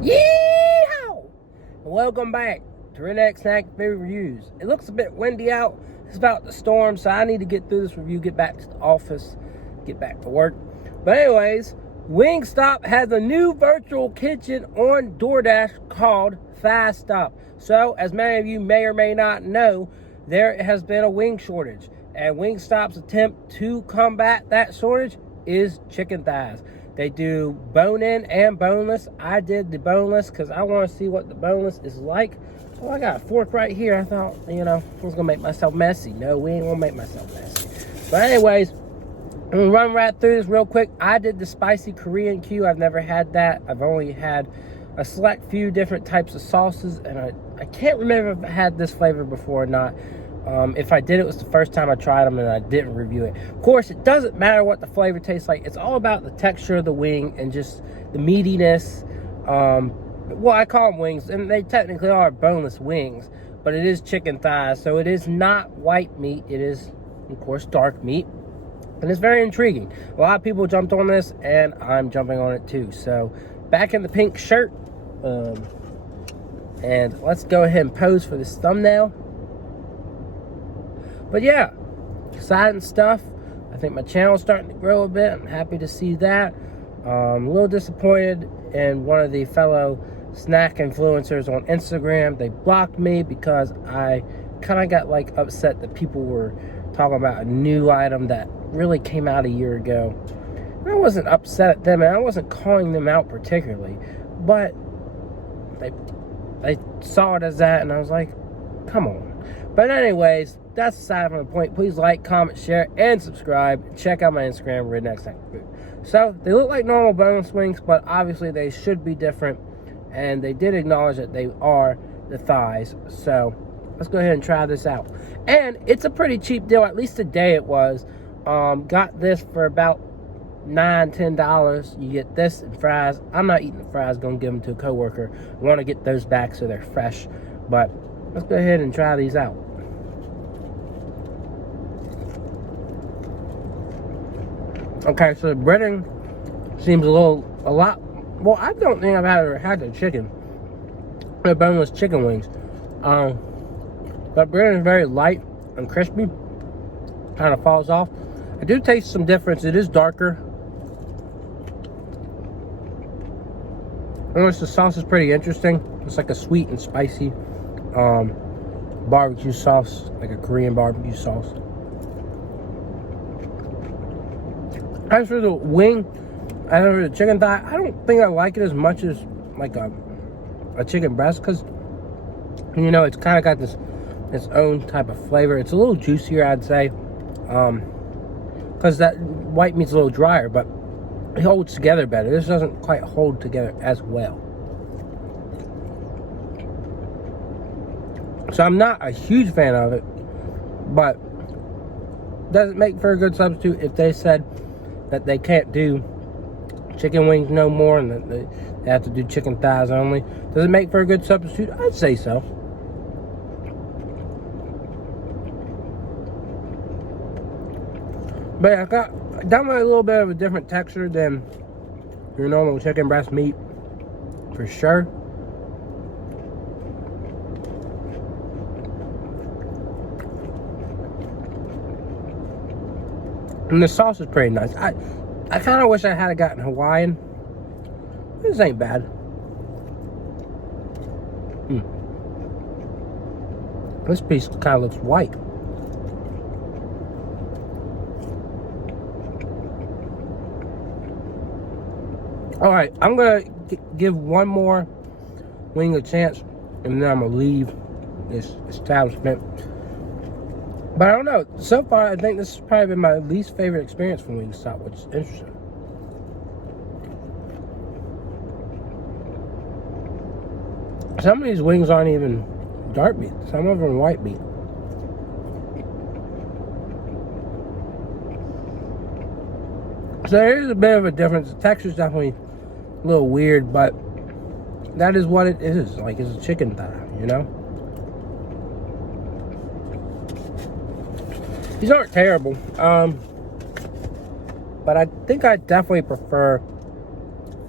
Yeehaw! Welcome back to Redneck Snack Food Reviews. It looks a bit windy out. It's about to storm, so I need to get through this review, get back to the office, get back to work. But anyways, Wingstop has a new virtual kitchen on DoorDash called Thighstop. So, as many of you may or may not know, there has been a wing shortage. And Wingstop's attempt to combat that shortage is chicken thighs. They do bone-in and boneless. I did the boneless because I want to see what the boneless is like. Oh, I got a fork right here. I thought, I was going to make myself messy. No, we ain't going to make myself messy. But anyways, I'm going to run right through this real quick. I did the Soucy Korean Q. I've never had that. I've only had a select few different types of sauces, and I can't remember if I had this flavor before or not. If I did, it was the first time I tried them and I didn't review it. Of course, it doesn't matter what the flavor tastes like. It's all about the texture of the wing and just the meatiness. Well, I call them wings, and they technically are boneless wings, but it is chicken thighs, so it is not white meat. It is, of course, dark meat, and it's very intriguing. A lot of people jumped on this, and I'm jumping on it too. So, back in the pink shirt, and let's go ahead and pose for this thumbnail. But yeah, exciting stuff. I think my channel's starting to grow a bit. I'm happy to see that. A little disappointed in one of the fellow snack influencers on Instagram. They blocked me because I kind of got like upset that people were talking about a new item that really came out a year ago. And I wasn't upset at them, and I wasn't calling them out particularly, but they saw it as that, and I was like, come on. But anyways, that's aside from the point. Please like, comment, share, and subscribe. Check out my Instagram, Redneck Snack Food. So, they look like normal boneless wings, but obviously they should be different. And they did acknowledge that they are the thighs. So, let's go ahead and try this out. And it's a pretty cheap deal, at least today it was. Got this for about $9, $10. You get this and fries. I'm not eating the fries, gonna give them to a coworker. I want to get those back so they're fresh. But let's go ahead and try these out. Okay, so the breading seems a lot. Well, I don't think I've ever had the chicken, the boneless chicken wings. But breading is very light and crispy. Kind of falls off. I do taste some difference. It is darker. The sauce is pretty interesting. It's like a sweet and spicy barbecue sauce, like a Korean barbecue sauce. As for the wing, as for the chicken thigh, I don't think I like it as much as like a chicken breast, because it's kind of got its own type of flavor. It's a little juicier, I'd say, because that white meat's a little drier, but it holds together better. This doesn't quite hold together as well. So I'm not a huge fan of it, but does it make for a good substitute if they said that they can't do chicken wings no more and that they have to do chicken thighs only? Does it make for a good substitute? I'd say so. But I got definitely a little bit of a different texture than your normal chicken breast meat, for sure. And the sauce is pretty nice. I kind of wish I had gotten Hawaiian. This ain't bad. This piece kind of looks white. All right, I'm gonna give one more wing a chance, and then I'm gonna leave this establishment. But I don't know. So far, I think this has probably been my least favorite experience from Wingstop, which is interesting. Some of these wings aren't even dark meat. Some of them are white meat. So there is a bit of a difference. The texture is definitely a little weird, but that is what it is. Like, it's a chicken thigh, These aren't terrible, but I think I definitely prefer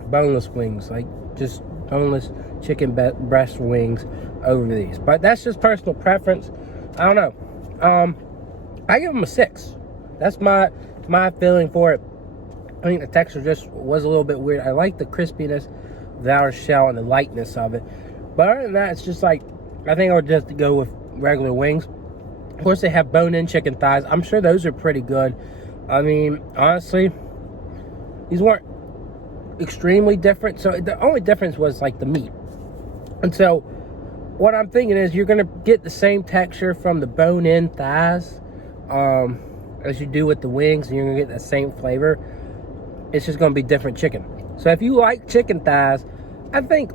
boneless wings. Like, just boneless chicken breast wings over these. But that's just personal preference. I don't know. I give them a 6. That's my feeling for it. I think the texture just was a little bit weird. I like the crispiness of the outer shell and the lightness of it. But other than that, it's just like, I think I would just go with regular wings. Of course, they have bone-in chicken thighs. I'm sure those are pretty good. I mean, honestly, these weren't extremely different. So the only difference was like the meat. And so what I'm thinking is you're going to get the same texture from the bone-in thighs as you do with the wings, and you're going to get the same flavor. It's just going to be different chicken. So if you like chicken thighs, I think,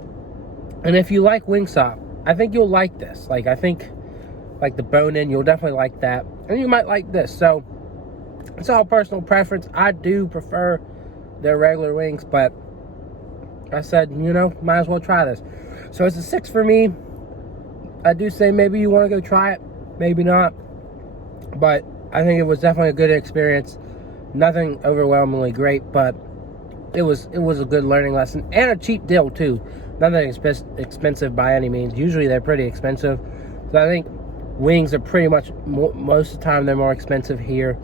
and if you like Wingstop, I think you'll like this. Like, I think, like the bone-in, you'll definitely like that. And you might like this. So it's all personal preference. I do prefer their regular wings, but I said, you know, might as well try this. So it's a 6 for me. I do say maybe you want to go try it, maybe not. But I think it was definitely a good experience. Nothing overwhelmingly great, but it was a good learning lesson and a cheap deal too. Nothing expensive by any means. Usually they're pretty expensive. So I think wings are pretty much, most of the time they're more expensive here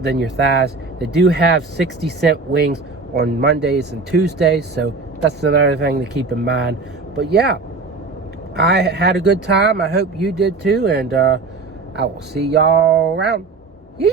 than your thighs. They do have 60-cent wings on Mondays and Tuesdays, so that's another thing to keep in mind. But yeah, I had a good time. I hope you did too, and I will see y'all around. Yeah.